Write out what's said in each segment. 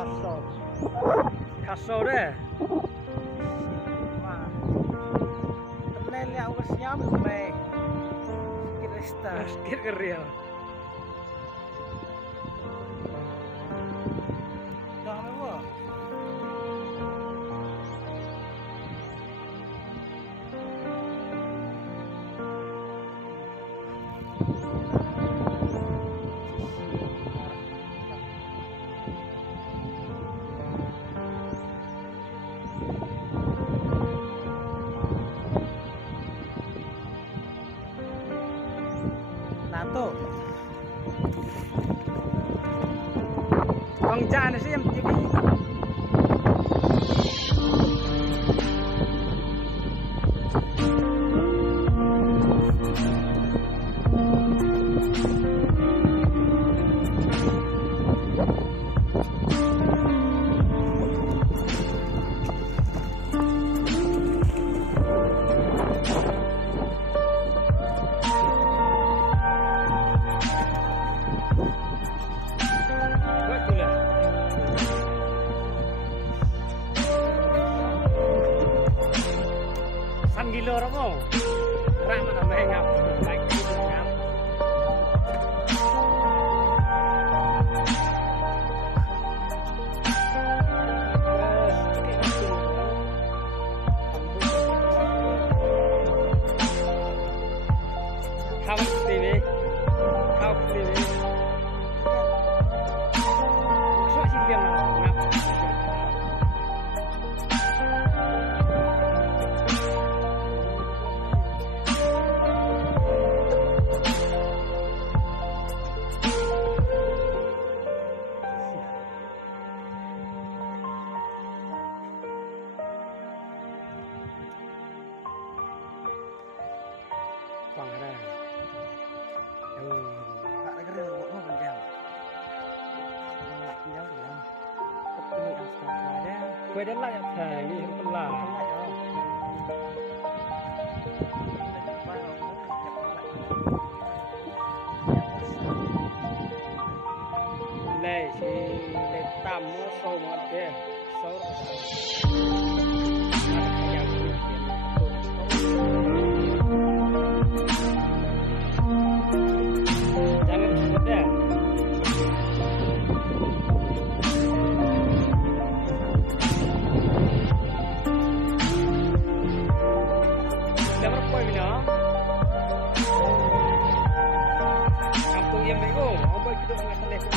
Kasau deh. Wah. Temen lihat aku siam baik. Sikit resta. Sikit kerja. Dah apa? Nato. Bang Jan sih yang TV. Gila orang mau rak mana main ngap baik gitu ngap kau TV so sih dia ngap Quảng đây Tak ada kerja buat apa penjam. Penjam dia. Kepilih astaga ada. quay đến lại thầy đi không là này thì để tạm mua sâu một cái sâu jangan sudah dapat poin bina kampung yang baik oh boy kita nak telefon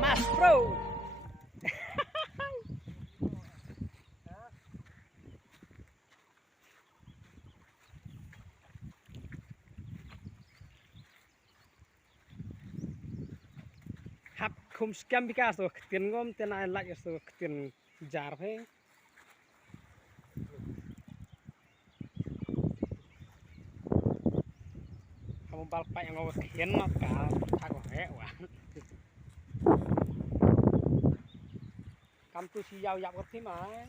Mas Bro hap khum scam bikas tu ketin ngom ten ai lak tu ketin jar phe kamu bal pai ngom kien not ka thak he wa kam tu si yau yap ko thi mai